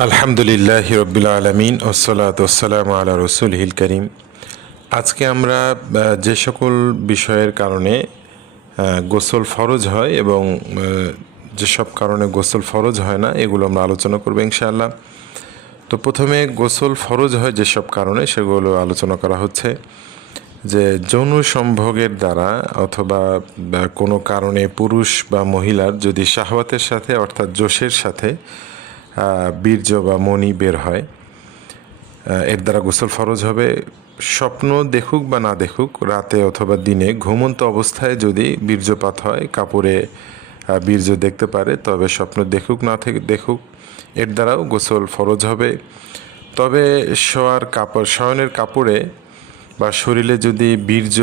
আলহামদুলিল্লাহ রবিল আলমিন ওসলাত ওসালাম আল্লাহ রসুল হিল করিম। আজকে আমরা যে সকল বিষয়ের কারণে গোসল ফরজ হয় এবং যেসব কারণে গোসল ফরজ হয় না, এগুলো আমরা আলোচনা করব ইনশাআল্লাহ। তো প্রথমে গোসল ফরজ হয় যেসব কারণে, সেগুলো আলোচনা করা হচ্ছে যে যৌন সম্ভোগের দ্বারা অথবা কোনো কারণে পুরুষ বা মহিলার যদি শাহওয়াতের সাথে অর্থাৎ জোশের সাথে বীর্য বা মনি বের হয়। এর দ্বারা গোসল ফরজ হবে। স্বপ্ন দেখুক বা না দেখুক, রাতে অথবা দিনে ঘুমন্ত অবস্থায় যদি বীর্যপাত হয়, কাপড়ে বীর্য দেখতে পারে, তবে স্বপ্ন দেখুক, না থেকে দেখুক, এর দ্বারাও গোসল ফরজ হবে। তবে শোয়ার কাপড়, শয়নের কাপড়ে বা শরীরে যদি বীর্য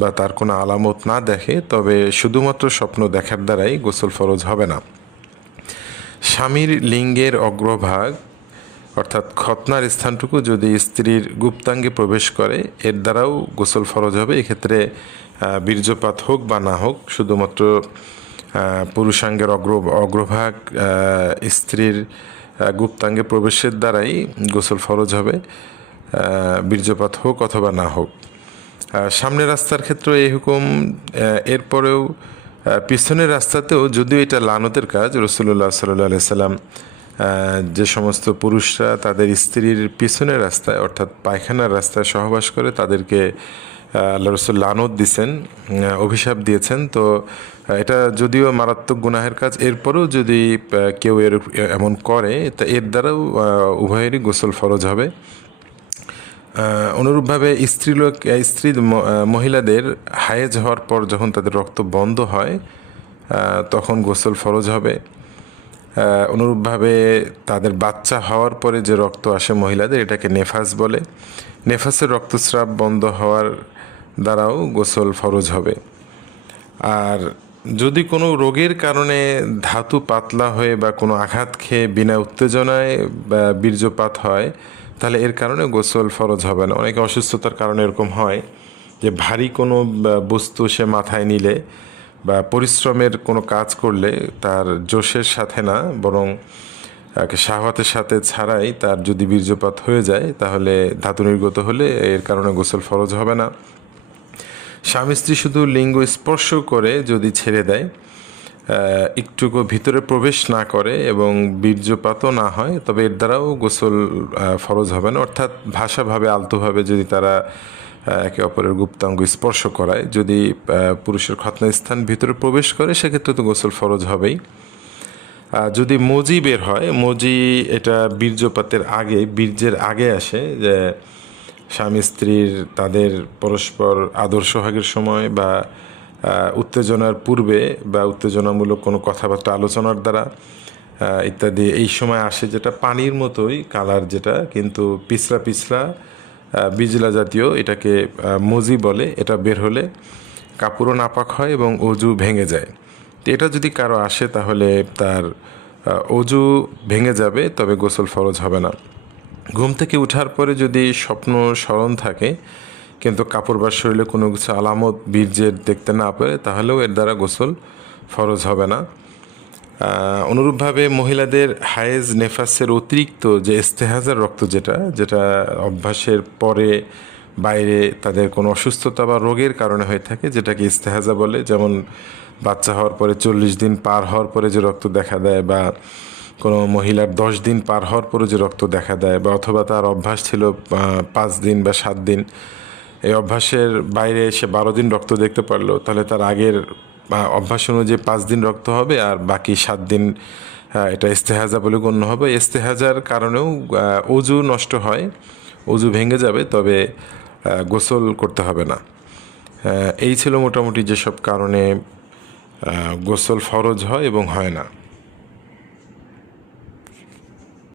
বা তার কোনো আলামত না দেখে, তবে শুধুমাত্র স্বপ্ন দেখার দ্বারাই গোসল ফরজ হবে না। স্বামীর লিঙ্গের অগ্রভাগ অর্থাৎ খতনার স্থানটুকু যদি স্ত্রীর গুপ্তাঙ্গে প্রবেশ করে এর দ্বারাও গোসল ফরজ হবে। এক্ষেত্রে বীর্যপাত হোক বা না হোক শুধুমাত্র পুরুষাঙ্গের অগ্র অগ্রভাগ স্ত্রীর গুপ্তাঙ্গে প্রবেশের দ্বারাই গোসল ফরজ হবে বীর্যপাত হোক অথবা না হোক। আহ, সামনের রাস্তার ক্ষেত্রে এই হুকুম এরপরেও পিছনের রাস্তাতেও যদিও এটা লানতের কাজ রসুল্লাহ সাল্লাহ সাল্লাম যে সমস্ত পুরুষরা তাদের স্ত্রীর পিছনের রাস্তায়, অর্থাৎ পায়খানার রাস্তায় সহবাস করে তাদেরকে আল্লাহ রসুল লানত দিয়েছেন অভিশাপ দিয়েছেন। তো এটা যদিও মারাত্মক গুনাহের কাজ, এরপরেও যদি কেউ এর, এমন করে, তা এর দ্বারাও উভয়েরই গোসল ফরজ হবে। অনুরূপভাবে স্ত্রীলোক স্ত্রী মহিলাদের হায়েজ হওয়ার পর যখন তাদের রক্ত বন্ধ হয় তখন গোসল ফরজ হবে। অনুরূপভাবে তাদের বাচ্চা হওয়ার পরে যে রক্ত আসে মহিলাদের, এটাকে নেফাস বলে। নেফাসের রক্তস্রাব বন্ধ হওয়ার দ্বারাও গোসল ফরজ হবে। আর যদি কোনো রোগের কারণে ধাতু পাতলা হয়ে বা কোনো আঘাত খেয়ে বিনা উত্তেজনায় বীর্যপাত হয় তাহলে এর কারণে গোসল ফরজ হবে না। অনেকে অসুস্থতার কারণে এরকম হয় যে ভারী কোনো বস্তু সে মাথায় নিলে বা পরিশ্রমের কোনো কাজ করলে তার জোশের সাথে না, বরং শাহওয়াতের সাথে ছাড়াই তার যদি বীর্যপাত হয়ে যায়, তাহলে ধাতু নির্গত হলে এর কারণে গোসল ফরজ হবে না। স্বামী স্ত্রী শুধু লিঙ্গ স্পর্শ করে যদি ছেড়ে দেয় একটুকু ভিতরে প্রবেশ না করে এবং বীর্যপাতও না হয়, তবে এর দ্বারাও গোসল ফরজ হবে না। অর্থাৎ ভাষাভাবে, আলতোভাবে যদি তারা একে অপরের গুপ্তাঙ্গ স্পর্শ করায়, যদি পুরুষের খতনা স্থান ভিতরে প্রবেশ করে, সেক্ষেত্রে তো গোসল ফরজ হবেই। যদি মজি বের হয়, মজি এটা বীর্যপাতের আগে, বীর্যের আগে আসে যে স্বামী স্ত্রীর তাদের পরস্পর আদর সোহাগের সময় বা উত্তেজনার পূর্বে বা উত্তেজনামূলক কোনো কথাবার্তা, আলোচনার দ্বারা ইত্যাদি এই সময় আসে যেটা পানির মতোই, কালার যেটা, কিন্তু পিছলা পিছলা বিজলা জাতীয় এটাকে মজি বলে। এটা বের হলে কাপড়ও নাপাক হয় এবং অজু ভেঙে যায়। তো এটা যদি কারও আসে তাহলে তার অজু ভেঙে যাবে, তবে গোসল ফরজ হবে না। ঘুম থেকে ওঠার পরে যদি স্বপ্ন স্মরণ থাকে কিন্তু কাপড় বা শরীরে কোনো কিছু আলামত বীর্যের দেখতে না পারে তাহলেও এর দ্বারা গোসল ফরজ হবে না। অনুরূপভাবে মহিলাদের হায়েজ নেফাসের অতিরিক্ত যে ইস্তেহাজার রক্ত যেটা যেটা অভ্যাসের পরে বাইরে তাদের কোনো অসুস্থতা বা রোগের কারণে হয়ে থাকে, যেটাকে ইস্তেহাজা বলে। যেমন বাচ্চা হওয়ার পরে চল্লিশ দিন পার হওয়ার পরে যে রক্ত দেখা দেয় বা কোনো মহিলার দশ দিন পার হওয়ার পরে যে রক্ত দেখা দেয়, বা অথবা তার অভ্যাস ছিল পাঁচ দিন বা সাত দিন। এই অভ্যাসের বাইরে এসে বারো দিন রক্ত দেখতে পারল, তাহলে তার আগের অভ্যাস অনুযায়ী পাঁচ দিন রক্ত হবে আর বাকি সাত দিন এটা ইস্তেহাজা বলে গণ্য হবে। ইস্তেহাজার কারণেও অজু নষ্ট হয় অজু ভেঙে যাবে, তবে গোসল করতে হবে না। এই ছিল মোটামুটি যেসব কারণে গোসল ফরজ হয় এবং হয় না।